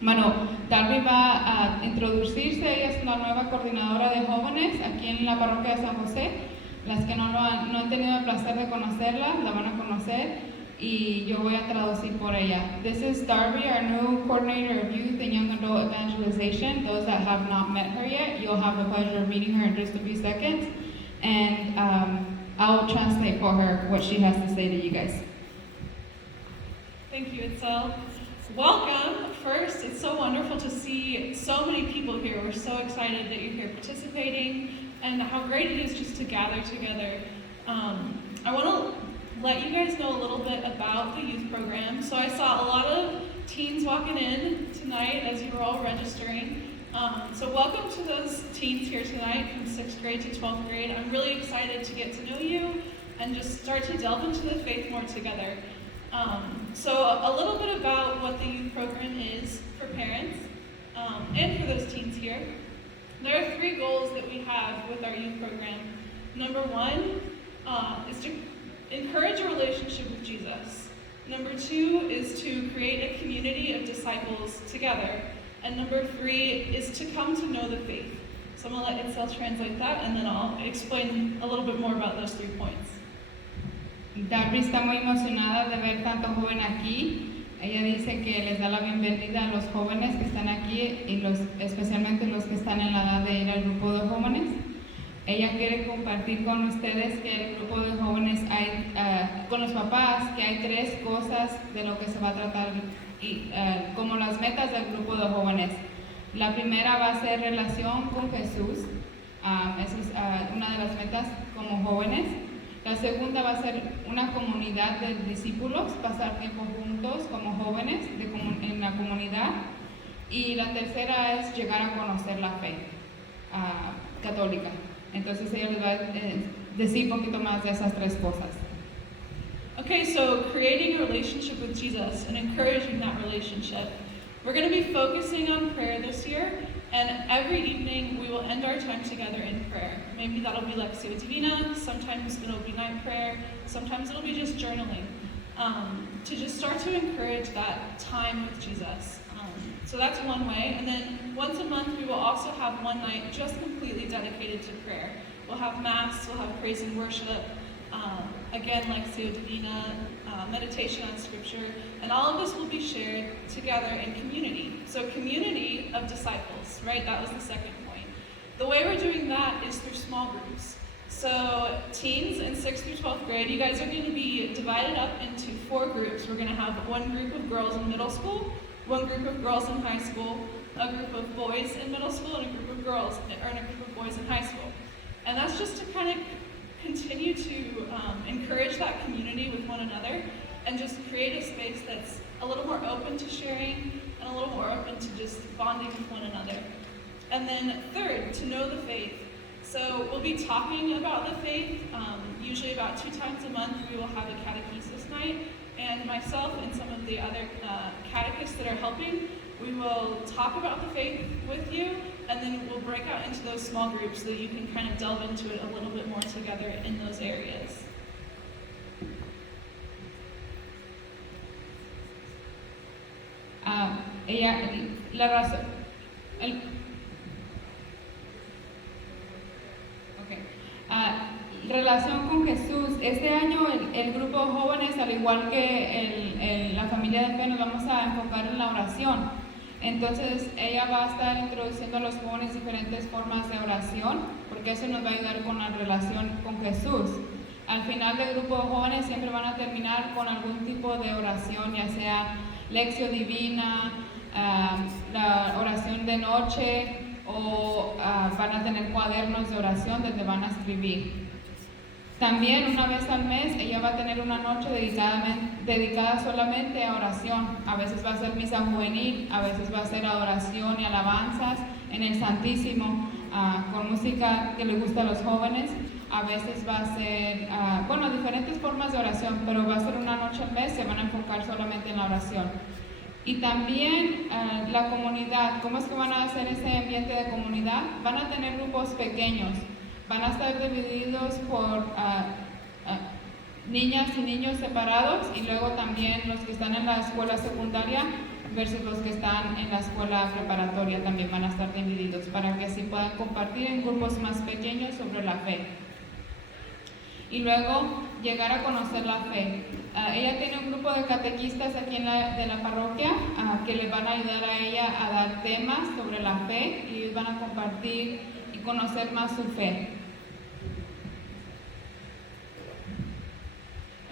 Bueno, Darby va a introducirse, ella es la nueva coordinadora de jóvenes aquí en la parroquia de San José. Las que no han tenido el placer de conocerla, la van a conocer y yo voy a traducir por ella. This is Darby, our new coordinator of youth and young adult evangelization. Those that have not met her yet, you'll have the pleasure of meeting her in just a few seconds. And I'll translate for her what she has to say to you guys. Thank you, Itzel. Welcome. First, it's so wonderful to see so many people here. We're so excited that you're here participating and how great it is just to gather together. I want to let you guys know a little bit about the youth program. So I saw a lot of teens walking in tonight as you were all registering. So welcome to those teens here tonight from 6th grade to 12th grade. I'm really excited to get to know you and just start to delve into the faith more together. So a little bit about what the youth program is for parents and for those teens here. There are 3 goals that we have with our youth program. Number 1 is to encourage a relationship with Jesus. Number 2 is to create a community of disciples together. And number 3 is to come to know the faith. So I'm going to let Itzel translate that, and then I'll explain a little bit more about those 3 points. Darby está muy emocionada de ver tanto joven aquí. Ella dice que les da la bienvenida a los jóvenes que están aquí y especialmente los que están en la edad de ir al grupo de jóvenes. Ella quiere compartir con ustedes que el grupo de jóvenes hay, con los papás, que hay 3 cosas de lo que se va a tratar y, como las metas del grupo de jóvenes. La primera va a ser relación con Jesús. Esa es una de las metas como jóvenes. La segunda va a ser una comunidad de discípulos, pasar tiempo juntos como jóvenes en la comunidad. Y la tercera es llegar a conocer la fe católica. Entonces ella les va a decir un poquito más de esas 3 cosas. Okay, so creating a relationship with Jesus and encouraging that relationship. We're going to be focusing on prayer this year. And every evening we will end our time together in prayer. Maybe that'll be Lectio Divina, sometimes it'll be night prayer, sometimes it'll be just journaling. To just start to encourage that time with Jesus. So that's one way. And then once a month we will also have one night just completely dedicated to prayer. We'll have Mass, we'll have praise and worship, again Lectio Divina, meditation on Scripture, and all of this will be shared together in community. So community of disciples, right? That was the second point. The way we're doing that is through small groups. So teens in 6th through 12th grade, you guys are going to be divided up into 4 groups. We're going to have one group of girls in middle school, one group of girls in high school, a group of boys in middle school, and a group of girls, or a group of boys in high school. And that's just to kind of continue to encourage that community with one another and just create a space that's a little more open to sharing and a little more open to just bonding with one another. And then third, to know the faith. So we'll be talking about the faith. Usually about 2 times a month we will have a catechesis night, and myself and some of the other catechists that are helping, we will talk about the faith with you, and then we'll break out into those small groups so that you can kind of delve into it a little bit more together in those areas. Relación con Jesús. Este año el grupo de jóvenes, al igual que la familia de fe, nos vamos a enfocar en la oración. Entonces ella va a estar introduciendo a los jóvenes diferentes formas de oración, porque eso nos va a ayudar con la relación con Jesús. Al final del grupo de jóvenes siempre van a terminar con algún tipo de oración, ya sea Lectio Divina, la oración de noche, o van a tener cuadernos de oración donde van a escribir. También una vez al mes ella va a tener una noche dedicada solamente a oración. A veces va a ser misa juvenil, a veces va a ser adoración y alabanzas en el Santísimo, con música que le gusta a los jóvenes. A veces va a ser, diferentes formas de oración, pero va a ser una noche al mes, se van a enfocar solamente en la oración. Y también la comunidad, ¿cómo es que van a hacer ese ambiente de comunidad? Van a tener grupos pequeños. Van a estar divididos por niñas y niños separados, y luego también los que están en la escuela secundaria versus los que están en la escuela preparatoria también van a estar divididos para que así puedan compartir en grupos más pequeños sobre la fe. Y luego llegar a conocer la fe. Ella tiene un grupo de catequistas aquí de la parroquia que le van a ayudar a ella a dar temas sobre la fe y ellos van a compartir y conocer más su fe.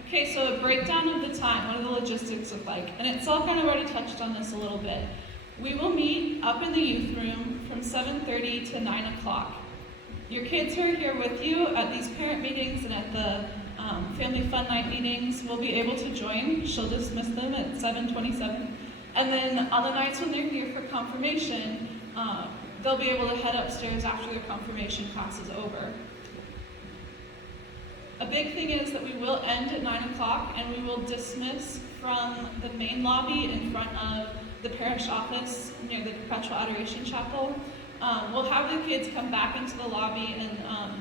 Okay, so a breakdown of the time, what do the logistics look like? And it's all kind of already touched on this a little bit. We will meet up in the youth room from 7:30 to 9 o'clock. Your kids who are here with you at these parent meetings and at the family fun night meetings will be able to join. She'll dismiss them at 7:27. And then on the nights when they're here for confirmation, they'll be able to head upstairs after their confirmation class is over. A big thing is that we will end at 9 o'clock and we will dismiss from the main lobby in front of the parish office near the Perpetual Adoration Chapel. We'll have the kids come back into the lobby and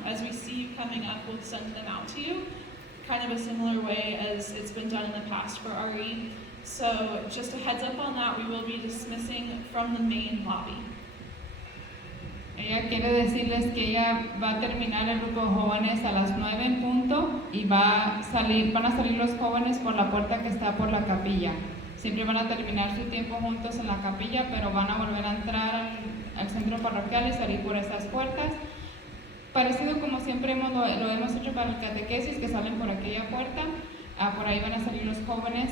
as we see you coming up, we'll send them out to you. Kind of a similar way as it's been done in the past for RE. So just a heads up on that, we will be dismissing from the main lobby. Ella quiere decirles que ella va a terminar el grupo de jóvenes a las 9 en punto y van a salir los jóvenes por la puerta que está por la capilla. Siempre van a terminar su tiempo juntos en la capilla, pero van a volver a entrar al centro parroquial y salir por estas puertas. Parecido como siempre lo hemos hecho para el catequesis, que salen por aquella puerta, por ahí van a salir los jóvenes.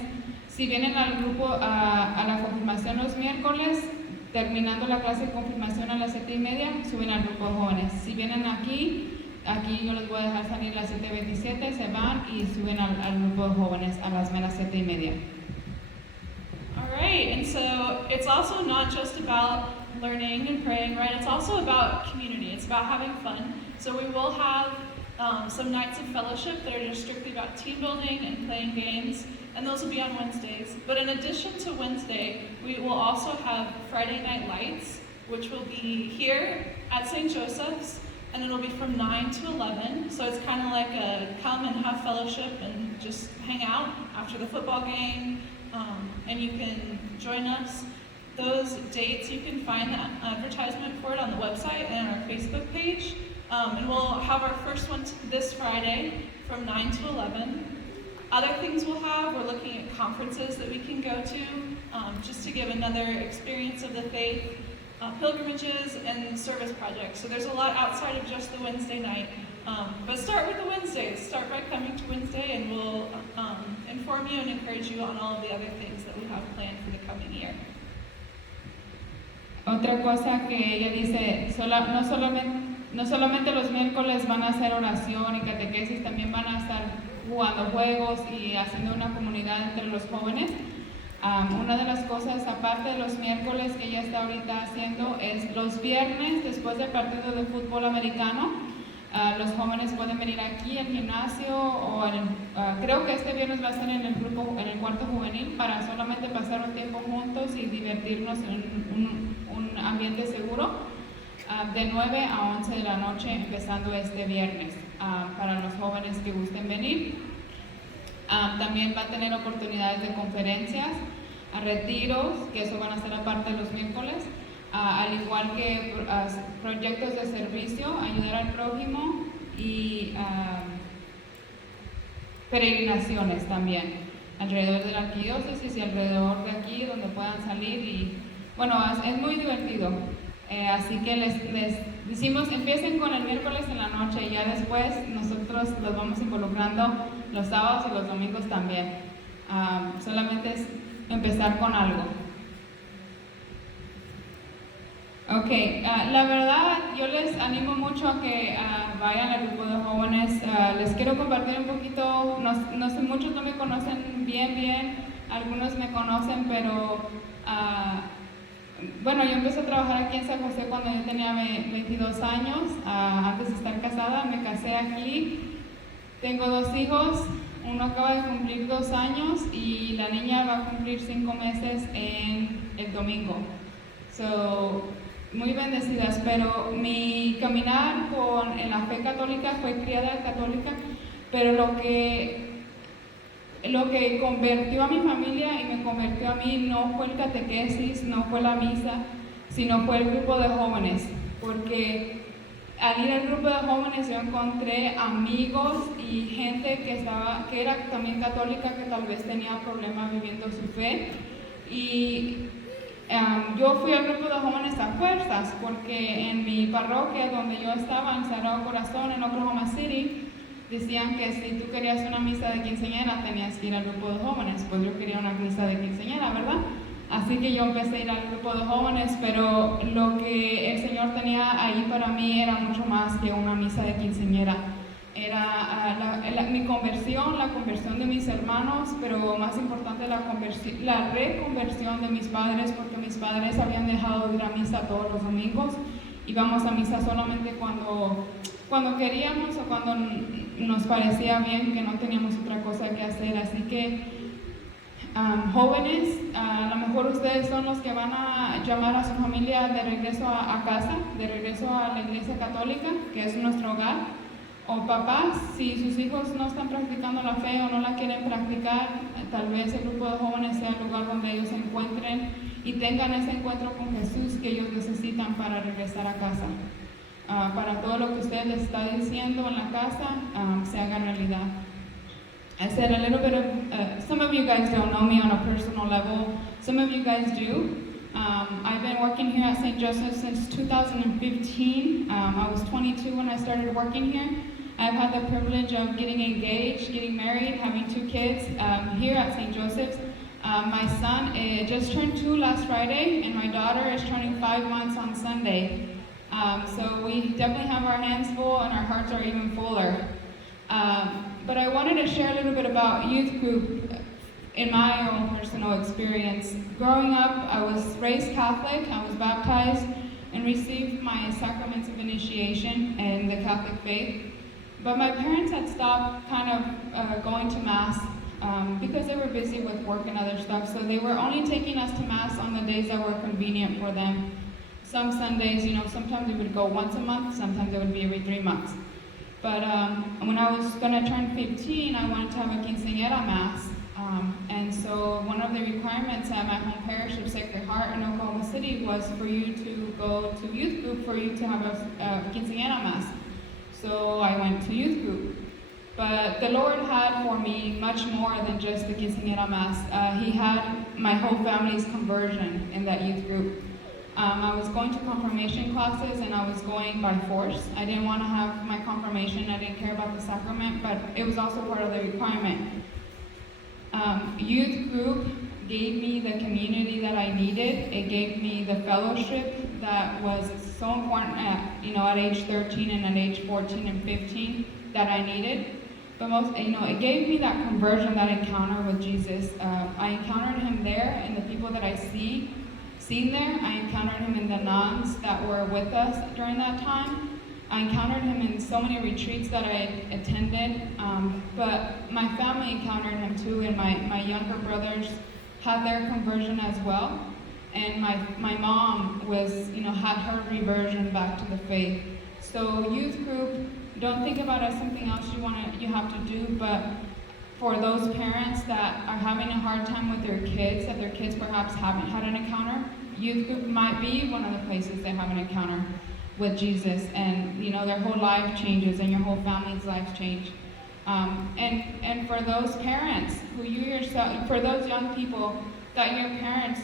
Si vienen al grupo a la confirmación los miércoles, terminando la clase de confirmación a las 7:30, suben al grupo de jóvenes. Si vienen aquí yo los voy a dejar salir a las 7:27, se van y suben al grupo de jóvenes a las menos 7:30. All right, and so it's also not just about learning and praying, right? It's also about community. It's about having fun. So we will have some nights of fellowship that are just strictly about team building and playing games, and those will be on Wednesdays. But in addition to Wednesday, we will also have Friday Night Lights, which will be here at St. Joseph's, and it'll be from 9 to 11. So it's kind of like a come and have fellowship and just hang out after the football game, and you can join us. Those dates, you can find that advertisement for it on the website and our Facebook page. And we'll have our first one this Friday from 9 to 11. Other things we're looking at conferences that we can go to, just to give another experience of the faith, pilgrimages, and service projects. So there's a lot outside of just the Wednesday night. But start with the Wednesdays. Start by coming to Wednesday, and we'll inform you and encourage you on all of the other things that we have planned for the coming year. Otra cosa que ella dice, no solamente los miércoles van a hacer oración y catequesis, también van a estar jugando juegos y haciendo una comunidad entre los jóvenes. Una de las cosas, aparte de los miércoles que ella está ahorita haciendo, es los viernes, después del partido de fútbol americano, los jóvenes pueden venir aquí al gimnasio o creo que este viernes va a ser en el cuarto juvenil para solamente pasar un tiempo juntos y divertirnos en un ambiente seguro. De 9 a 11 de la noche, empezando este viernes, para los jóvenes que gusten venir. También va a tener oportunidades de conferencias, retiros, que eso van a ser aparte de los miércoles, al igual que proyectos de servicio, ayudar al prójimo y peregrinaciones también, alrededor de la arquidiócesis y alrededor de aquí, donde puedan salir. Y bueno, es muy divertido. Así que les decimos, empiecen con el miércoles en la noche y ya después nosotros los vamos involucrando los sábados y los domingos también. Solamente es empezar con algo. Ok, la verdad yo les animo mucho a que vayan al grupo de jóvenes. Les quiero compartir un poquito, no sé, muchos no me conocen bien, algunos me conocen, pero bueno, yo empecé a trabajar aquí en San José cuando yo tenía 22 años, antes de estar casada. Me casé aquí, tengo 2 hijos, uno acaba de cumplir 2 años y la niña va a cumplir 5 meses en el domingo. So, muy bendecidas, pero mi caminar en la fe católica, fue criada católica, pero lo que lo que convirtió a mi familia y me convirtió a mí no fue el catequesis, no fue la misa, sino fue el grupo de jóvenes, porque al ir al grupo de jóvenes yo encontré amigos y gente que era también católica, que tal vez tenía problemas viviendo su fe, y yo fui al grupo de jóvenes a fuerzas, porque en mi parroquia donde yo estaba, en Sagrado Corazón, en Oklahoma City, decían que si tú querías una misa de quinceañera tenías que ir al grupo de jóvenes. Pues yo quería una misa de quinceañera, ¿verdad? Así que yo empecé a ir al grupo de jóvenes, pero lo que el Señor tenía ahí para mí era mucho más que una misa de quinceañera. Era mi conversión, la conversión de mis hermanos, pero más importante la reconversión de mis padres, porque mis padres habían dejado de ir a misa todos los domingos. Íbamos a misa solamente cuando queríamos o cuando nos parecía bien, que no teníamos otra cosa que hacer. Así que jóvenes, a lo mejor ustedes son los que van a llamar a su familia de regreso a casa, de regreso a la iglesia católica, que es nuestro hogar. O papás, si sus hijos no están practicando la fe o no la quieren practicar, tal vez el grupo de jóvenes sea el lugar donde ellos se encuentren y tengan ese encuentro con Jesús que ellos necesitan para regresar a casa. Para todo lo que usted les está diciendo en la casa, se haga realidad. I said a little bit of, some of you guys don't know me on a personal level, some of you guys do. I've been working here at St. Joseph since 2015. I was 22 when I started working here. I've had the privilege of getting engaged, getting married, having 2 kids here at St. Joseph's. My son just turned 2 last Friday, and my daughter is turning 5 months on Sunday. So we definitely have our hands full, and our hearts are even fuller. But I wanted to share a little bit about youth group in my own personal experience. Growing up, I was raised Catholic. I was baptized and received my sacraments of initiation in the Catholic faith. But my parents had stopped kind of going to Mass because they were busy with work and other stuff. So they were only taking us to Mass on the days that were convenient for them. Some Sundays, sometimes we would go once a month, sometimes it would be every 3 months. But when I was going to turn 15, I wanted to have a quinceañera Mass. And so one of the requirements at my home parish of Sacred Heart in Oklahoma City was for you to go to youth group for you to have a quinceañera Mass. So I went to youth group. But the Lord had for me much more than just the quinceañera Mass. He had my whole family's conversion in that youth group. I was going to confirmation classes and I was going by force. I didn't want to have my confirmation. I didn't care about the sacrament, but it was also part of the requirement. Youth group gave me the community that I needed. It gave me the fellowship that was so important at age 13 and at age 14 and 15 that I needed. But it gave me that conversion, that encounter with Jesus. I encountered him there in the people that I seen there. I encountered him in the nuns that were with us during that time. I encountered him in so many retreats that I attended, but my family encountered him too, and my younger brothers had their conversion as well. And my mom had her reversion back to the faith. So youth group, don't think about it as something else you have to do, but for those parents that are having a hard time with their kids, that their kids perhaps haven't had an encounter, youth group might be one of the places they have an encounter with Jesus, and their whole life changes and your whole family's life change. And for those parents for those young people that your parents,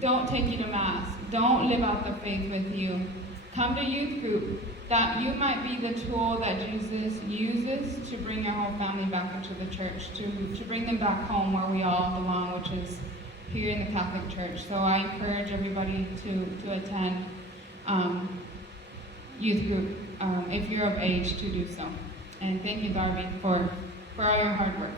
don't take you to Mass, don't live out the faith with you, come to youth group, that you might be the tool that Jesus uses to bring your whole family back into the church, to bring them back home where we all belong, which is here in the Catholic Church. So I encourage everybody to attend youth group if you're of age to do so. And thank you, Darby, for all your hard work.